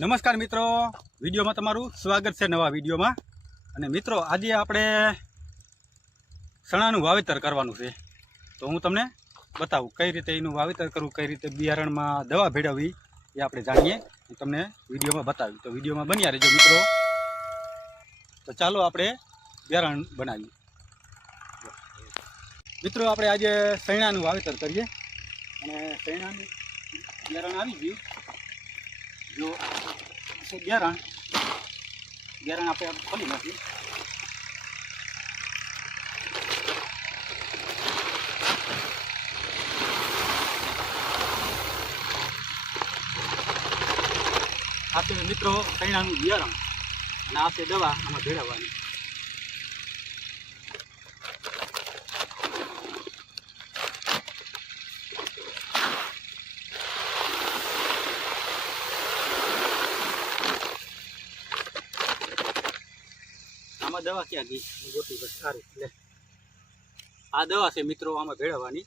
નમસ્કાર મિત્રો. વિડીયોમાં તમારું સ્વાગત છે નવા વિડીયોમાં. અને મિત્રો, આજે આપણે ચણાનું વાવેતર કરવાનું છે. તો હું તમને બતાવું કઈ રીતે એનું વાવેતર કરવું, કઈ રીતે બિયારણમાં દવા ભેળવવી એ આપણે જાણીએ. હું તમને વિડીયોમાં બતાવી તો વિડીયોમાં બન્યા રહેજો મિત્રો. તો ચાલો આપણે બિયારણ બનાવીએ. મિત્રો, આપણે આજે સૈણાનું વાવેતર કરીએ. અને શૈણાનું બિયારણ આવી ગયું. જો છે બિયારણ બિયારણ આપણે ખોલી નાખીએ. આ છે મિત્રો કૈણાનું બિયારણ. અને આ છે દવા આમાં ભેળવવાની. આમાં દવા ક્યાં ગઈ? ગોતી બસ સારું. લે. આ દવા છે મિત્રો આમાં ભેળવવાની.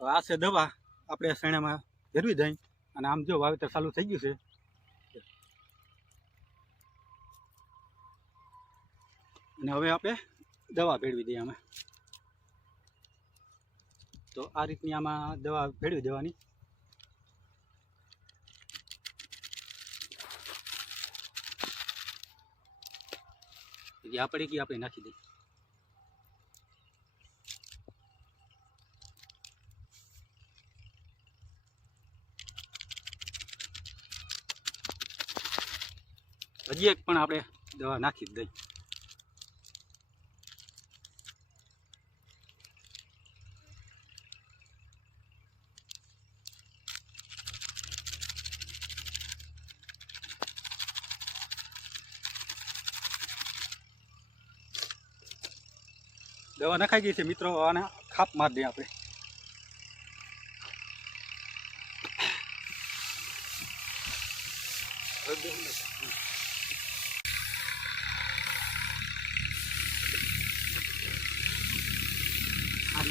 આ છે દવા. આપણે શેણામાં ભેરવી દઈ અને આમ જો વાવેતર ચાલુ થઈ ગયું છે. અને હવે આપણે દવા ભેળવી દઈએ આમાં. તો આ રીતની આમાં દવા ભેળવી દેવાની. જે આપણે કે આપણે નાખી દઈએ. હજી એક પણ આપણે દવા નાખી જ દઈ દવા નખાઈ ગઈ છે મિત્રો, આને ખાપ મારી દઈએ આપણે. આ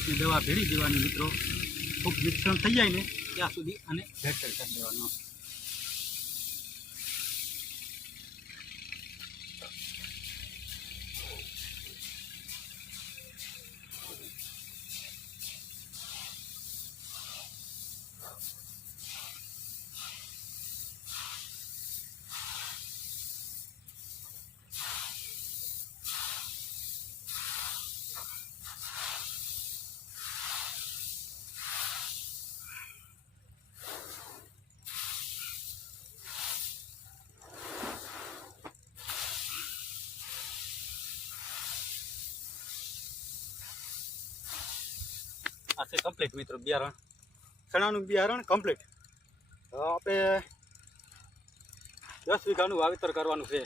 રીતની દવા ભેળી દેવાની મિત્રો. ખૂબ મિશ્રણ થઈ જાય ને ત્યાં સુધી આને ભેટર કરી દેવાનો. છે કમ્પ્લીટ મિત્રો, બિયારણ. ચણાનું બિયારણ કમ્પ્લીટ આપણે દસ વીઘાનું વાવેતર કરવાનું છે.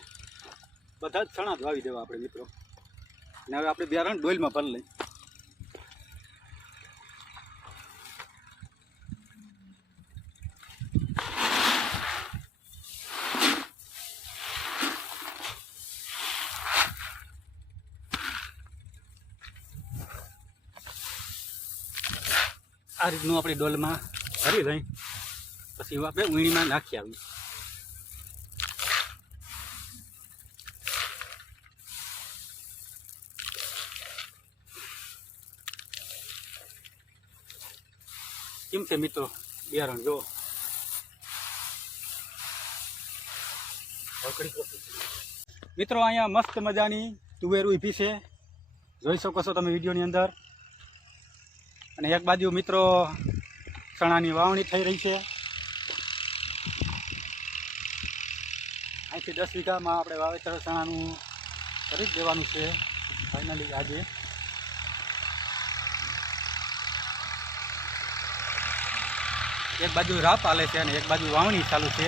બધા જ ચણા જ વાવી દેવા આપણે મિત્રો. અને હવે આપણે બિયારણ ડોઈલમાં ભરી લઈ આ રીતનું આપણે ડોલમાં ભરી લઈ. પછી આપણે વીણીમાં નાખી આવી કેમ છે મિત્રો? બિયારણ, જો. મિત્રો, અહીંયા મસ્ત મજાની તુવેર ઊભી છે. જોઈ શકો છો તમે વિડીયોની અંદર. અને એક બાજુ મિત્રો ચણાની વાવણી થઈ રહી છે. અહીંથી દસ વીઘામાં આપણે વાવેતર ચણાનું કરી જ દેવાનું છે ફાઇનલી આજે. એક બાજુ રાપ આલે છે અને એક બાજુ વાવણી ચાલુ છે.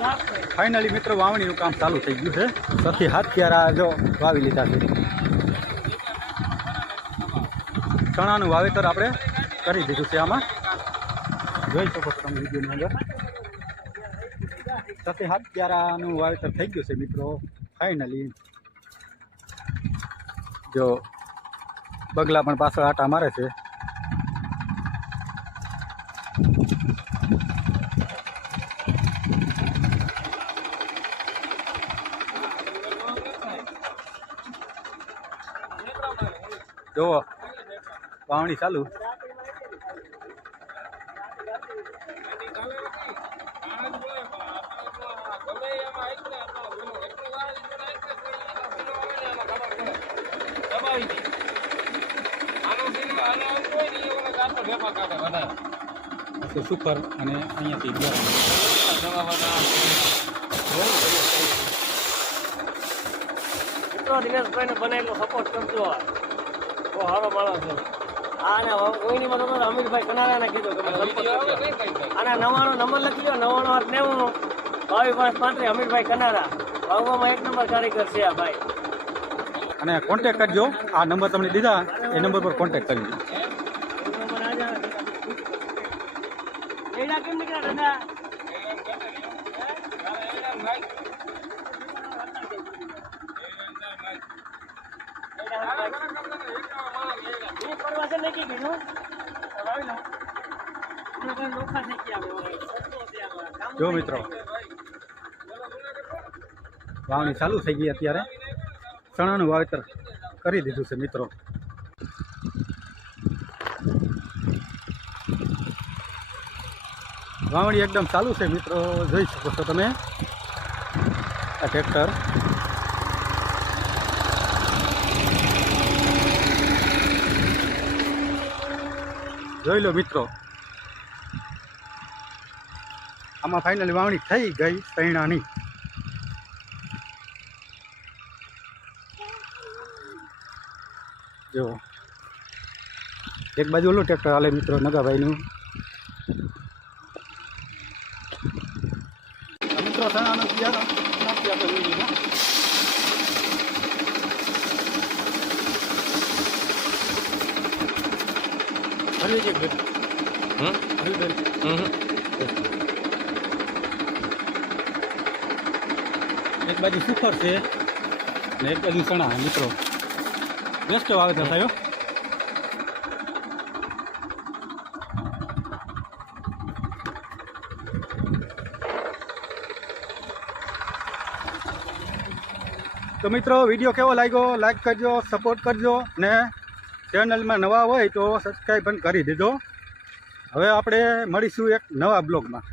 ફાઇનલી મિત્રો, વાવણીનું કામ ચાલુ થઈ ગયું છે. સથી હાથ ક્યારા જો વાવી લીધા છે. ચણાનું વાવેતર આપણે કરી દીધું છે આમાં. જોઈ શકો છો તમે વિડીયોની અંદર. સથી હાથ ક્યારાનું વાવેતર થઈ ગયું છે, મિત્રો. ફાઇનલી જો બગલા પણ પાછળ આટા મારે છે. જો વાવણી ચાલુ. તો સુપર અને અહીંયાથી દિનેશભાઈને બનાવેલો સપોર્ટ કરજો. સારો માણસ છે. આને કોઈનીમાં તો અમીરભાઈ કનારાને કીધું કે મને સંપર્ક કરજો આના નવાણું નંબર લખી લો નવાણું આઠ નેવું બાવીસ પાંચ પાંત્રીસ અમીરભાઈ કનારા. ભાવવામાં એક નંબર કારીગર છે આ ભાઈ. અને કોન્ટેક કરજો. આ નંબર તમને દીધા એ નંબર પર કોન્ટેક કરજો. કેમ નીકળ્યા દાદા એ આમાં. જો મિત્રો. વાવણી ચાલુ થઈ ગઈ અત્યારે. ચણાનું વાવેતર કરી દીધું છે મિત્રો. વાવણી એકદમ ચાલુ છે મિત્રો. જોઈ શકો છો તમે. આ ટ્રેક્ટર જોઈ લો મિત્રો. આમાં ફાઇનલી વાવણી થઈ ગઈ સૈણાની જો એક બાજુ ઓલું ટ્રેક્ટર હાલે મિત્રો, નગાભાઈનું આ મિત્રો સણાનું બિયારણ નાખી આપણે વીણીમાં. ભરવી છે ભર- ભરવી ભરવી. એક બાજુ સુખર છે ને એક બાજુ ચણા મિત્રો. બેસ્ટ વાવેતર થયો તો મિત્રો, વીડિયો કેવો લાગ્યો? લાઈક કરજો સપોર્ટ કરજો ને ચેનલમાં નવા હોય તો સબસ્ક્રાઈબ પણ કરી દેજો. હવે આપણે મળીશું એક નવા બ્લોગમાં.